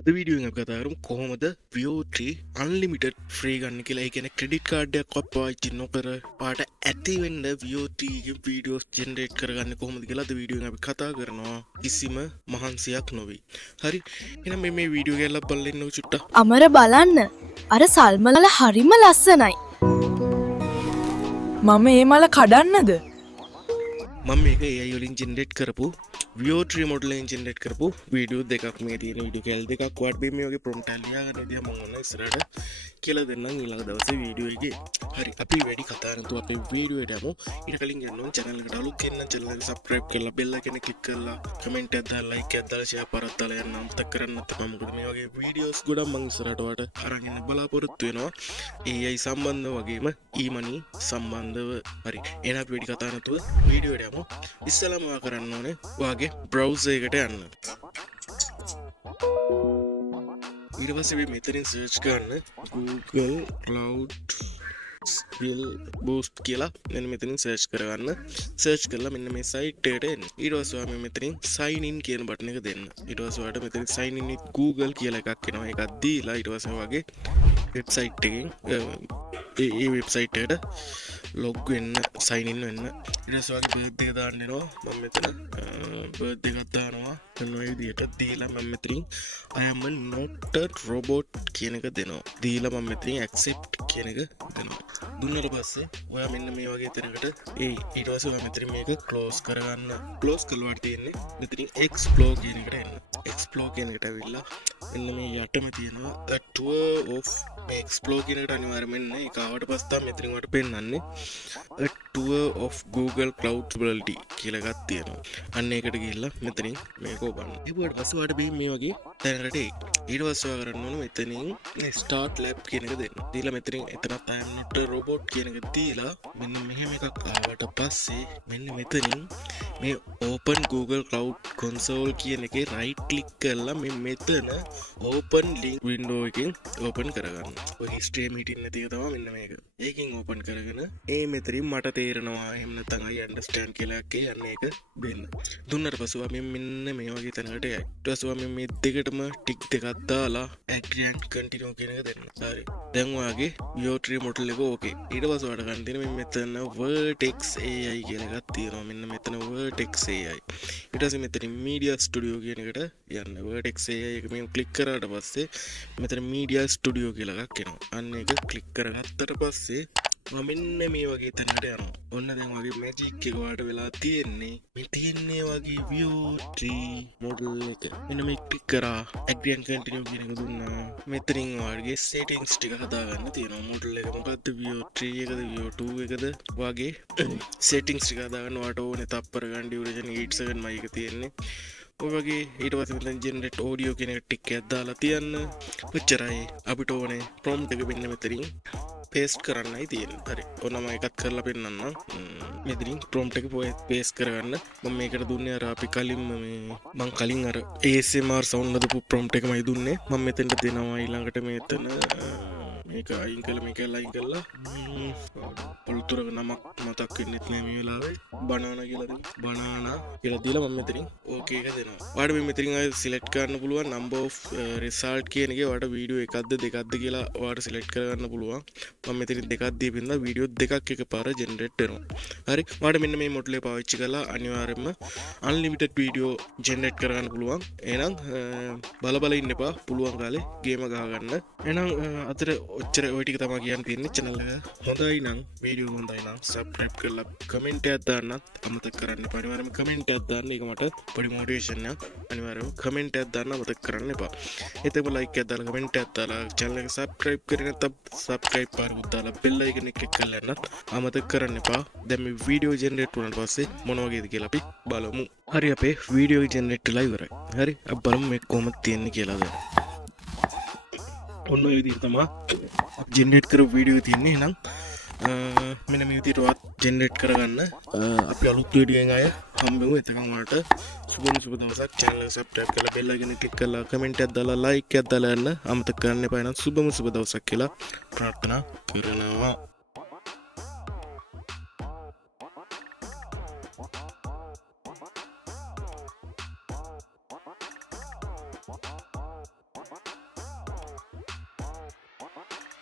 අද වීඩියෝෙන් අපි කතා කරමු කොහොමද VO3 unlimited free ගන්න කියලා. ඒ කියන්නේ ක්‍රෙඩිට් කාඩ් එකක් පාවිච්චි නොකර පාට ඇති වෙන්න VO3 ගේ වීඩියෝස් ජෙනරේට් කරගන්නේ කොහොමද කියලා අද වීඩියෝෙන් අපි කතා කරනවා. කිසිම මහන්සියක් නොවේ. හරි. එහෙනම් මේ වීඩියෝ එක ගැලලා බලලා ඉන්නකො චුට්ටක්. අමර බලන්න. අර සල්මල හරිම ලස්සනයි. මම ඒ මල කඩන්නද? මම මේක AI වලින් ජෙනරේට් කරපු VO3 මොඩල් එකෙන් ජෙනරේට් කරපු වීඩියෝ දෙකක් මේ තියෙන වීඩියෝ කැල් දෙකක් ඔයාලට මේ වගේ ප්‍රොම්ප්ට් එකක් ලියාගන්න ඉතින් මම ඔන්න ඉස්සරහට කියලා දෙන්නම් ඊළඟ දවසේ වීඩියෝ එකේ. හරි අපි වැඩි කතා නැතුව අපේ වීඩියෝ එකට යමු. ඊට කලින් යන්න ඕන channel එකට අලුත් කෙනෙක් channel එක subscribe කරලා bell icon එක click කරලා comment එකක් දාලා like එකක් දාලා share පාරක් දාලා යන්න අමතක කරන්න නැත්නම් මොකද මේ වගේ වීඩියෝස් ගොඩක් මම ඉස්සරහට ඔයාලට අරන් එන්න බලාපොරොත්තු වෙනවා. AI සම්බන්ධව වගේම e-money සම්බන්ධව. හරි එහෙනම් අපි වැඩි කතා නැතුව වීඩියෝ එකට යමු. ඉස්සෙල්ලාම ඔයා කරන්න ඕනේ ඔයාගේ browser එකට යන්න. ඊට පස්සේ අපි මෙතනින් search කරන්න Google Cloud Skill Boost කියලා මෙන්න මෙතනින් search කරගන්න. search කරලා මෙන්න මේ site එකට එන්න. ඊට පස්සේ ඔයා මෙතනින් sign in කියන බටන් එක දෙන්න. ඊට පස්සේ ඔයාලට මෙතනින් sign in with Google කියලා එකක් එනවා. ඒකක් දීලා ඊට පස්සේ ඔයාගේ website එකෙන් ඒ website එකට log වෙන්න sign in වෙන්න. ඊට පස්සේ ඔයාගේ birthday එක දාන්න වෙනවා. මම මෙතන birthday එකක් දානවා. එන්න ඔය විදිහට දීලා මම මෙතනින් I am not a robot කියන එක දෙනවා. දීලා මම මෙතනින් accept කියන එක දෙනවා. දුන්නට පස්සේ ඔයා මෙන්න මේ වගේ තැනකට ඊට පස්සේ ඔයා මෙතනින් මේක close කරගන්න. close කළාට තියෙන්නේ මෙතනින් explore කියන එකට එන්න. explore කියන එකට ඇවිල්ලා මෙන්න මේ යටම තියෙනවා a tour of මේ explore කියන එකට අනිවාර්යයෙන්ම එන්න. ඒක ආවට පස්සේ තමයි මෙතනින් වට පෙන්නන්නේ a tour of Google Cloud Ability කියලා එකක් තියෙනවා. අන්න ඒකට ගිහිල්ලා මෙතනින් මේක ඔබන්න. ඊට පස්සේ ඔයාලට මේ වගේ තැනකට එයි. ඊට පස්සේ ඔයා කරන්න ඕන මෙතනින් start lab කියන එක දෙන්න. දීලා මෙතනින් එතනත් I am not a robot කියන එක දීලා මෙන්න මෙහෙම එකක් ආවට පස්සේ මෙන්න මෙතනින් මේ open Google Cloud Console කියන එකේ right click කරලා මේ මෙතන open link window එකෙන් open කරගන්න. ඔය history meeting නැති එක තමයි මෙන්න මේක. ඒකෙන් open කරගෙන මෙතනින් මට තේරෙනවා එහෙම නැත්නම් I understand කියලා එකේ යන්න ඒක දෙන්න. දුන්නට පස්සේ ඔයා මෙන්න මේ වගේ තැනකට යයි. ඊට පස්සේ ඔයා මේ දෙකටම ටික් දෙකක් දාලා agree and continue කියන එක දෙන්න. හරි. දැන් ඔයාගේ VO3 මොඩල් එක ඕකේ. ඊට පස්සේ ඔයාලට ගන්න තියෙන මේ මෙතන Vertex AI කියලා එකක් තියෙනවා. මෙන්න මෙතන Vertex AI. ඊට පස්සේ මෙතන Media Studio කියන එකට යන්න. Vertex AI එක මෙහෙම ක්ලික් කරාට පස්සේ මෙතන Media Studio කියලා එකක් එනවා. අන්න ඒක ක්ලික් කරගත්තට පස්සේ මෙන්න මේ වගේ තැනකට යනවා. ඔන්න දැන් වගේ මැජික් එක වාට වෙලා තියෙන්නේ. මේ තියෙන්නේ වගේ VO3 මොඩල් එක. මෙන්න මේ ක්ලික් කරා agree and continue කියන එක දුන්නා. මෙතනින් වාගේ settings ටික හදාගන්න තියෙනවා. මොඩල් එක මොකද්ද VO3 එකද VO2 එකද වගේ settings ටික හදාගන්න වාට ඕනේ තප්පර ගන්න duration 8 second මයි එක තියෙන්නේ. ඔය වගේ ඊට පස්සේ මෙතන generate audio කියන එක ටික් එකක් දාලා තියන්න. ඔච්චරයි අපිට ඕනේ prompt එක මෙන්න මෙතනින් paste කරන්නයි තියෙන්නේ. හරි. ඔන්න මම එකක් කරලා පෙන්නන්නම්. මෙතනින් prompt එක paste කරගන්න. මම මේකට දුන්නේ අර අපි කලින්ම මම කලින් අර ASMR sound හදපු prompt එකමයි දුන්නේ. මම මෙතෙන්ට දෙනවා ඊළඟට මෙතන මේක අයින් කළා මේක අයින් කළා. පොල්තරක නමක් මතක් වෙන්නේ නැහැ මේ වෙලාවේ. බනානා කියලා දෙන්න. බනානා කියලා දීලා මම මෙතනින් ඕකේ එක දෙනවා. ඔයාලට මේ මෙතනින් ආයෙ select කරන්න පුළුවන් number of result කියන එකේ ඔයාලට වීඩියෝ එකක්ද දෙකක්ද කියලා ඔයාලට select කරගන්න පුළුවන්. මම මෙතනින් දෙකක් දීපින්දා වීඩියෝ දෙකක් එකපාර generate වෙනවා. හරි. ඔයාලට මෙන්න මේ මොඩල් එක පාවිච්චි කරලා අනිවාර්යයෙන්ම unlimited video generate කරගන්න පුළුවන්. එහෙනම් බල ඉන්න එපා. පුළුවන් කාලේ ගේම ගහගන්න. එහෙනම් අතර ඔච්චර ඔය ටික තමයි කියන්න තියෙන්නේ. channel එක හොඳයි නම් වීඩියෝ හොඳයි නම් subscribe කරලා comment එකක් දාන්නත් අමතක කරන්න එපා. අනිවාර්යයෙන්ම comment එකක් දාන්න. ඒක මට පොඩි motivation එකක්. අනිවාර්යයෙන්ම comment එකක් දාන්න අමතක කරන්න එපා. එතකොට like එකක් දාලා comment එකක් දාලා channel එක subscribe කරගෙන නැත්නම් subscribe පාරකුත් දාලා bell icon එක click කරලා යන්නත් අමතක කරන්න එපා. දැන් මේ වීඩියෝ generate වුණාට පස්සේ මොන වගේද කියලා අපි බලමු. හරි අපේ වීඩියෝ generate වෙලා ඉවරයි. හරි අපි බලමු මේක කොහොමද තියෙන්නේ කියලා දැන්. ඔන්න ඔය විදිහට තමයි ජෙනරේට් කරපු වීඩියෝ තියෙන්නේ. එහෙනම් මෙන්න මේ විදිහට ජෙනරේට් කරගන්න අපි අලුත් වීඩියෝ එකෙන් ආය හම්බෙමු. එතකන් වලට සුබ දවසක්. channel එක subscribe කරලා bell icon එක click කරලා comment එකක් දාලා like එකක් දාලා යන්න අමතක කරන්න එපා. එහෙනම් සුබ දවසක් කියලා ප්‍රාර්ථනා කරනවා.